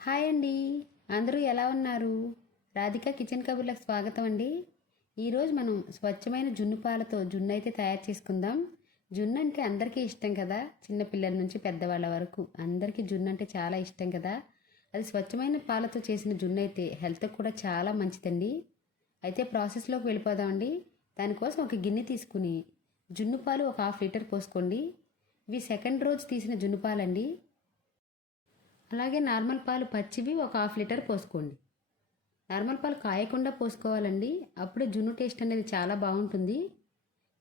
Hi అండి. అందరూ ఎలా ఉన్నారు? రాధిక కిచెన్ కబుర్లకు స్వాగతం అండి. ఈరోజు మనం స్వచ్ఛమైన జున్ను పాలతో జున్ను అయితే తయారు చేసుకుందాం. జున్ను అంటే అందరికీ ఇష్టం కదా, చిన్నపిల్లల నుంచి పెద్దవాళ్ళ వరకు అందరికీ జున్ను అంటే చాలా ఇష్టం కదా. అది స్వచ్ఛమైన పాలతో చేసిన జున్ను అయితే హెల్త్కి కూడా చాలా మంచిదండి. అయితే ప్రాసెస్లోకి వెళ్ళిపోదామండి. దానికోసం ఒక గిన్నె తీసుకుని జున్ను పాలు ఒక 1/2 లీటర్ పోసుకోండి. ఇవి సెకండ్ రోజు తీసిన జున్ను పాలండి. అలాగే నార్మల్ పాలు పచ్చివి ఒక 1/2 లీటర్ పోసుకోండి. నార్మల్ పాలు కాయకుండా పోసుకోవాలండి, అప్పుడే జున్ను టేస్ట్ అనేది చాలా బాగుంటుంది.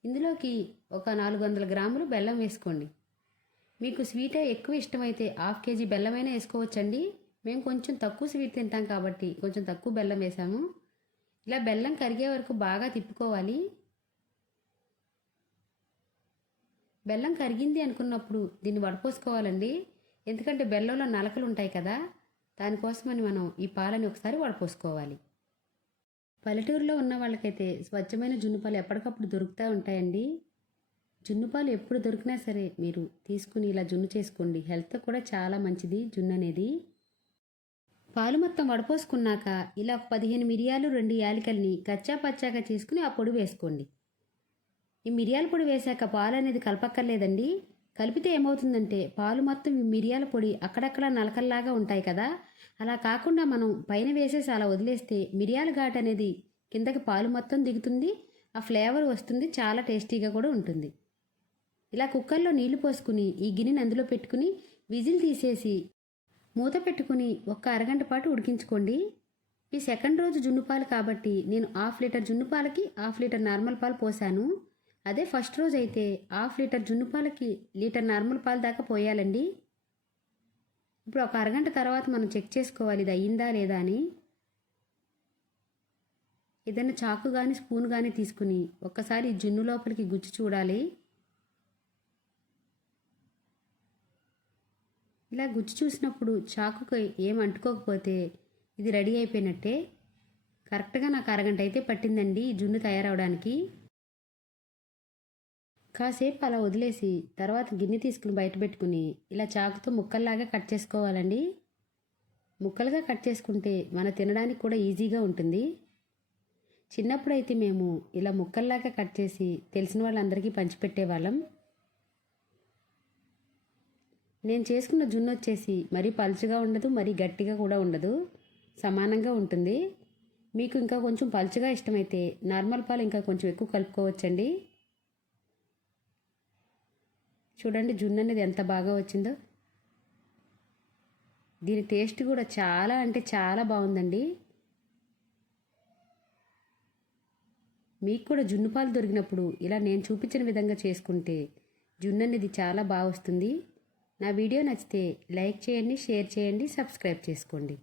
ఇందులోకి ఒక 400 గ్రాములు బెల్లం వేసుకోండి. మీకు స్వీట్ ఎక్కువ ఇష్టమైతే 1/2 కేజీ బెల్లమైనా వేసుకోవచ్చండి. మేము కొంచెం తక్కువ స్వీట్ తింటాం కాబట్టి కొంచెం తక్కువ బెల్లం వేసాము. ఇలా బెల్లం కరిగే వరకు బాగా తిప్పుకోవాలి. బెల్లం కరిగింది అనుకున్నప్పుడు దీన్ని వడపోసుకోవాలండి. ఎందుకంటే బెల్లంలో నలకలు ఉంటాయి కదా, దానికోసమని మనం ఈ పాలని ఒకసారి వడపోసుకోవాలి. పల్లెటూరులో ఉన్న వాళ్ళకైతే స్వచ్ఛమైన జున్నుపాలు ఎప్పటికప్పుడు దొరుకుతూ ఉంటాయండి. జున్నుపాలు ఎప్పుడు దొరికినా సరే మీరు తీసుకుని ఇలా జున్ను చేసుకోండి. హెల్త్ కూడా చాలా మంచిది జున్ను అనేది. పాలు మొత్తం వడపోసుకున్నాక ఇలా 15 మిరియాలు 2 యాలకుల్ని కచ్చా పచ్చాగా చేసుకుని ఆ పొడి వేసుకోండి. ఈ మిరియాల పొడి వేశాక పాలు అనేది కలపక్కర్లేదండి. కలిపితే ఏమవుతుందంటే పాలు మొత్తం మిరియాల పొడి అక్కడక్కడ నలకల్లాగా ఉంటాయి కదా, అలా కాకుండా మనం పైన వేసేసి అలా వదిలేస్తే మిరియాల ఘాటు అనేది కిందకి పాలు మొత్తం దిగుతుంది, ఆ ఫ్లేవర్ వస్తుంది, చాలా టేస్టీగా కూడా ఉంటుంది. ఇలా కుక్కర్లో నీళ్లు పోసుకుని ఈ గిన్నెని అందులో పెట్టుకుని విజిల్ తీసేసి మూత పెట్టుకుని ఒక అరగంట పాటు ఉడికించుకోండి. ఈ సెకండ్ రోజు జున్ను పాలు కాబట్టి నేను 1/2 లీటర్ జున్ను పాలకి 1/2 లీటర్ నార్మల్ పాలు పోసాను. అదే ఫస్ట్ రోజు అయితే 1/2 లీటర్ జున్ను పాలకి లీటర్ నార్మల్ పాలు దాకా పోయాలండి. ఇప్పుడు ఒక అరగంట తర్వాత మనం చెక్ చేసుకోవాలి ఇది అయ్యిందా లేదా అని. ఏదైనా చాకు కానీ స్పూన్ కానీ తీసుకుని ఒక్కసారి జున్ను లోపలికి గుచ్చి చూడాలి. ఇలా గుచ్చి చూసినప్పుడు చాకుకి ఏం అంటుకోకపోతే ఇది రెడీ అయిపోయినట్టే. కరెక్ట్గా నాకు అరగంట అయితే పట్టిందండి ఈ జున్ను తయారవడానికి. కాసేపు అలా వదిలేసి తర్వాత గిన్నె తీసుకుని బయట పెట్టుకుని ఇలా చాకుతో ముక్కల్లాగా కట్ చేసుకోవాలండి. ముక్కలుగా కట్ చేసుకుంటే మన తినడానికి కూడా ఈజీగా ఉంటుంది. చిన్నప్పుడైతే మేము ఇలా ముక్కల్లాగా కట్ చేసి తెలిసిన వాళ్ళందరికీ పంచిపెట్టేవాళ్ళం. నేను చేసుకున్న జున్ను వచ్చేసి మరీ పలుచగా ఉండదు, మరీ గట్టిగా కూడా ఉండదు, సమానంగా ఉంటుంది. మీకు ఇంకా కొంచెం పలుచగా ఇష్టమైతే నార్మల్ పాలు ఇంకా కొంచెం ఎక్కువ కలుపుకోవచ్చండి. చూడండి జున్ను అనేది ఎంత బాగా వచ్చిందో. దీని టేస్ట్ కూడా చాలా అంటే చాలా బాగుందండి. మీకు కూడా జున్ను పాలు దొరికినప్పుడు ఇలా నేను చూపించిన విధంగా చేసుకుంటే జున్ను అనేది చాలా బాగా వస్తుంది. నా వీడియో నచ్చితే లైక్ చేయండి, షేర్ చేయండి, సబ్స్క్రైబ్ చేసుకోండి.